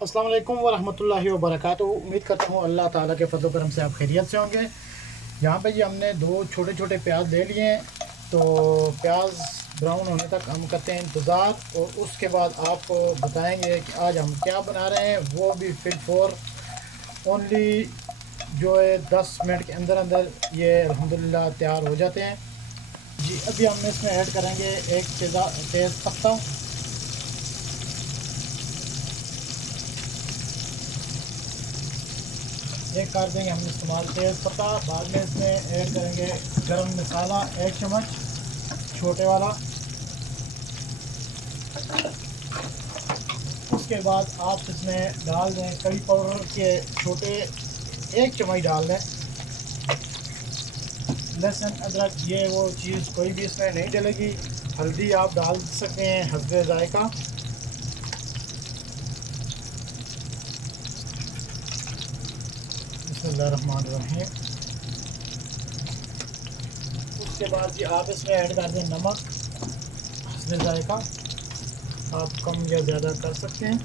अस्सलाम वालेकुम वरहमतुल्लाहि वबरकातुहू। उम्मीद करता हूँ अल्लाह ताला के फजल करम से आप खैरियत से होंगे। यहाँ पे जी हमने दो छोटे छोटे प्याज ले लिए हैं, तो प्याज ब्राउन होने तक हम करते हैं इंतज़ार और उसके बाद आपको बताएंगे कि आज हम क्या बना रहे हैं। वो भी फिल फॉर ओनली जो है 10 मिनट के अंदर अंदर ये अल्हम्दुलिल्लाह तैयार हो जाते हैं जी। अभी हम इसमें ऐड करेंगे एक तेज़ पत्ता, एक कर देंगे हम इस्तेमाल तेज़ पत्ता। बाद में इसमें ऐड करेंगे गरम मसाला 1 चम्मच छोटे वाला। उसके बाद आप इसमें डाल दें करी पाउडर के छोटे 1 चम्मच डाल दें। लहसुन अदरक ये वो चीज़ कोई भी इसमें नहीं डलेगी। हल्दी आप डाल सकते हैं हस्बे जायका। बिस्मिल्लाहिर्रहमानिर्रहीम। उसके बाद जी आप इसमें ऐड कर दें नमक हस्बे जायका। आप कम या ज़्यादा कर सकते हैं।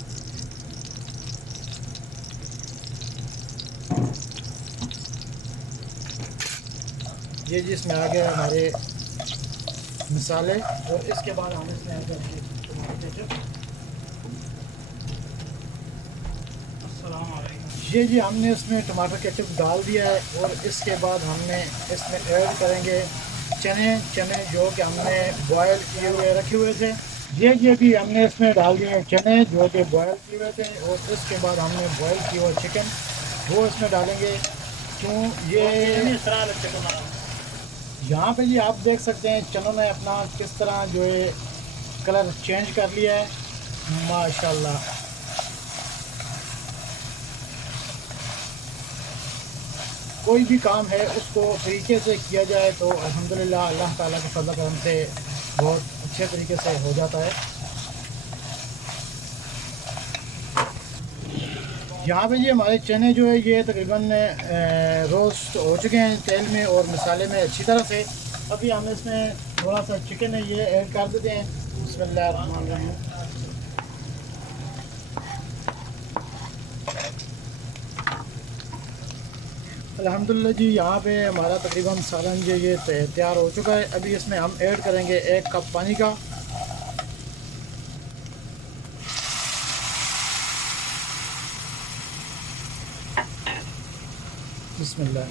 ये जी इसमें आ गए हमारे मसाले और इसके बाद हम इसमें ऐड करेंगे टमाटर केचप। ये जी हमने इसमें टमाटर केचप डाल दिया है और इसके बाद हमने इसमें ऐड करेंगे चने जो कि हमने बॉयल किए हुए रखे हुए थे। ये भी हमने इसमें डाल दिए चने जो कि बॉयल किए हुए थे और इसके बाद हमने बॉयल किया हुआ चिकन वो इसमें डालेंगे। क्यों ये यहाँ पे जी आप देख सकते हैं चनों ने अपना किस तरह जो है कलर चेंज कर लिया है, माशाल्लाह। कोई भी काम है उसको तरीके से किया जाए तो अल्हम्दुलिल्लाह अल्लाह ताला के फज़ल करम से बहुत अच्छे तरीके से हो जाता है। यहाँ पे जी हमारे चने जो है ये तकरीबन रोस्ट हो चुके हैं तेल में और मसाले में अच्छी तरह से। अभी हम इसमें थोड़ा सा चिकन है ये ऐड कर देते हैं। बिस्मिल्लाहिर्रहमानिर्रहीम। अल्हम्दुलिल्लाह जी यहाँ पे हमारा तकरीबन सालन जो ये तैयार हो चुका है। अभी इसमें हम ऐड करेंगे 1 कप पानी का। बिस्मिल्लाह।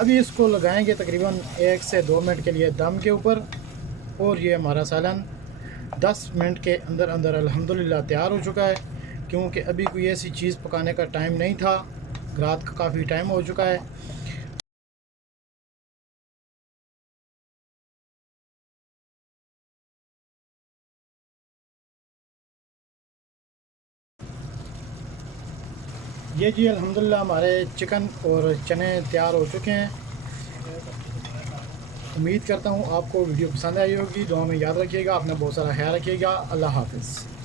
अभी इसको लगाएंगे तकरीबन 1 से 2 मिनट के लिए दम के ऊपर और ये हमारा सालन 10 मिनट के अंदर अंदर अल्हम्दुलिल्लाह तैयार हो चुका है। क्योंकि अभी कोई ऐसी चीज़ पकाने का टाइम नहीं था, रात का काफ़ी टाइम हो चुका है। ये जी अल्हम्दुलिल्लाह हमारे चिकन और चने तैयार हो चुके हैं। उम्मीद करता हूँ आपको वीडियो पसंद आई होगी। दुआ में याद रखिएगा, अपना बहुत सारा ख्याल रखिएगा। अल्लाह हाफ़िज़।